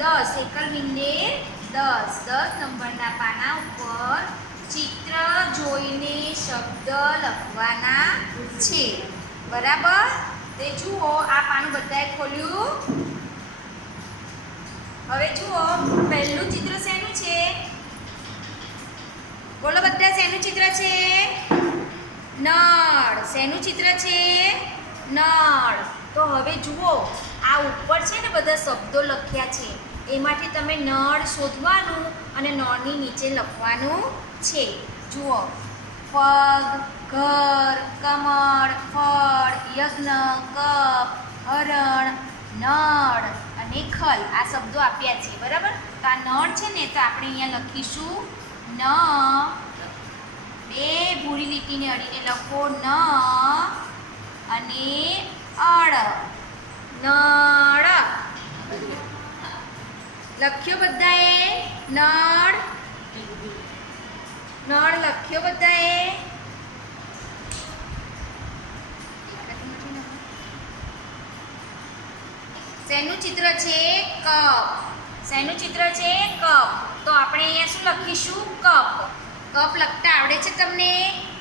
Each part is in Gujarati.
દસ એકલ મીંડે દસ. દસ નંબરના પાના ઉપર ચિત્ર જોઈને શબ્દ લખવાના છે. બરાબર? તે જુઓ, આ પાનું બધાએ ખોલ્યું. હવે જુઓ, પહેલું ચિત્ર શેનું છે? બોલો બધા, શેનું ચિત્ર છે? નળ. શેનું ચિત્ર છે? નળ. તો હવે જુઓ, આ ઉપર છે ને બધા શબ્દો લખ્યા છે. એમાંથી તમે નળ શોધવાનું અને નળની નીચે લખવાનું છે. જુઓ. પગ, ઘર, કમળ, ફળ, યજ્ઞ કપ હરણ, નળ અને ખલ આ શબ્દો આપ્યા છે. બરાબર? તો આ નળ છે ને, તો આપણે અહીંયા લખીશું ન, બે ભૂરી લીટીને અડીને લખો ન અને અળ. નળ. લખ્યો બધાએ? નળ. નળ લખ્યો બધાએ? શેનું ચિત્ર છે? કપ શેનું ચિત્ર છે? કપ તો આપણે અહીંયા શું લખીશું? કપ. કપ લખતા આવડે છે તમને?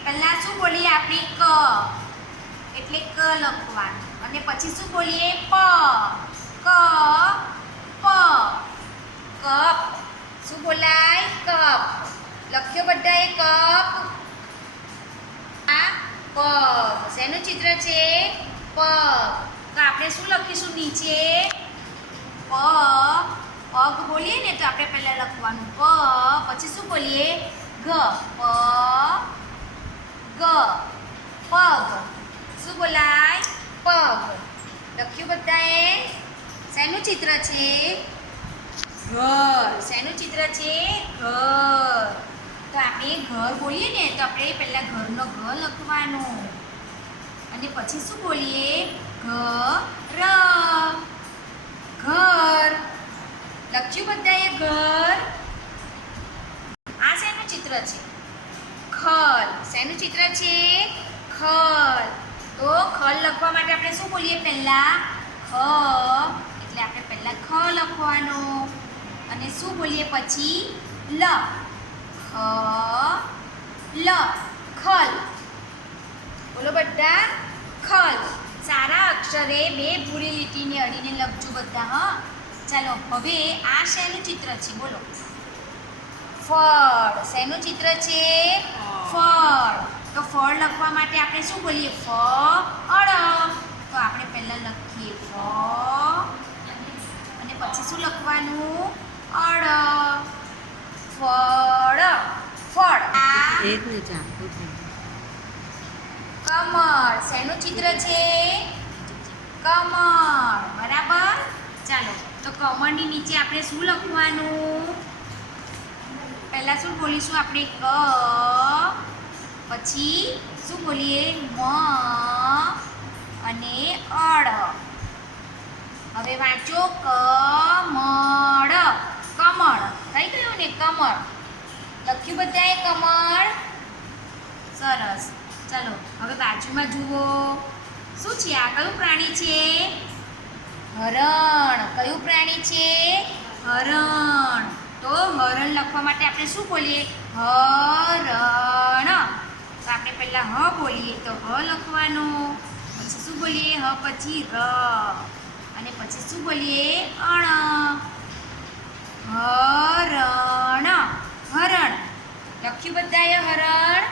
પહેલાં શું બોલીએ આપણે? ક. એટલે ક લખવાનું. અને પછી શું બોલીએ? પ. ક પ કપ શું બોલાય કપ લખ્યો બધાએ કપ આ પગ શેનું ચિત્ર છે પગ તો આપણે શું લખીશું નીચે? પ. પગ બોલીએ ને તો આપણે પહેલાં લખવાનું. પ. પછી શું બોલીએ? ગ. પ. ગ. પગ. શું બોલાય? પગ. લખ્યું બધાએ? શેનું ચિત્ર છે? ઘર. શેનું ચિત્ર છે? ઘર. તો આપણે ઘર બોલીએ ને, તો આપણે પહેલાં ઘરનો ઘ લખવાનો. અને પછી શું બોલીએ? ઘર. ઘર. લખ્યું બધાએ ઘર? આ શેનું ચિત્ર છે? ખલ. શેનું ચિત્ર છે? ખલ. તો ખલ લખવા માટે આપણે શું બોલીએ પહેલાં? ખ. એટલે આપણે પહેલાં ખ લખવાનો. અને શું બોલીએ પછી? લ. ખ લ ખલ. બોલો બધા ખલ. સારા અક્ષરે બે ભૂરી લીટીને અડીને લખજો બધા હ. ચાલો હવે આ શેનું ચિત્ર છે? બોલો. ફળ. શેનું ચિત્ર છે? ફળ. તો ફળ લખવા માટે આપણે શું બોલીએ? ફ અડ તો આપણે પહેલાં લખીએ ફ અને પછી શું લખવાનું? અળ. ફળ ફળ. એ જ ને ઝાંખું કમળ. શેનું ચિત્ર છે? કમળ. બરાબર? ચાલો તો કમળની નીચે આપણે શું લખવાનું? પહેલા શું બોલીશું આપણે? ક પછી શું બોલીએ? મ અને અળ. હવે વાંચો ક કમળ થઈ ગયું ને, કમળ. લખ્યું બધાએ કમળ? સરસ. ચાલો, હવે બાજુમાં જુઓ. શું છે આ? કયું પ્રાણી છે? હરણ. કયું પ્રાણી છે? હરણ. તો હરણ લખવા માટે આપણે શું બોલીએ? હરણ. તો આપણે પહેલાં હ બોલીએ. તો હ લખવાનો. પછી શું બોલીએ? હ, પછી ર. અને પછી શું બોલીએ? અણ. હરણ. હરણ. લખ્યું બધાએ હરણ?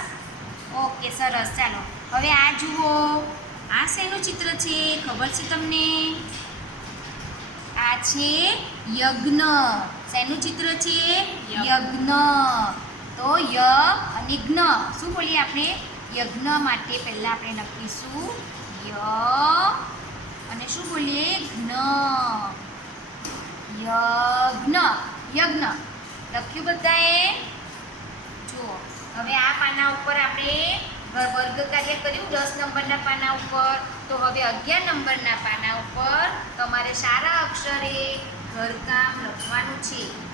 ઓકે સરસ. ચાલો. હવે આ જુઓ. આ શેનું ચિત્ર છે? ખબર છે તમને? આ છે યજ્ઞ. શેનું ચિત્ર છે? યજ્ઞ. તો ય અને જ્ઞ. શું બોલીએ આપણે? યજ્ઞ માટે પહેલાં આપણે લખીશું ય. અને શું બોલીએ? જ્ઞ. યજ્ઞ. યજ્ઞ. લખ્યું બધાએ? જુઓ. હવે આ પાના ઉપર આપણે વર્ગ કાર્ય કર્યું. દસ નંબરના પાના ઉપર. તો હવે અગિયાર નંબરના પાના ઉપર તમારે સારા અક્ષરે ઘરકામ લખવાનું છે.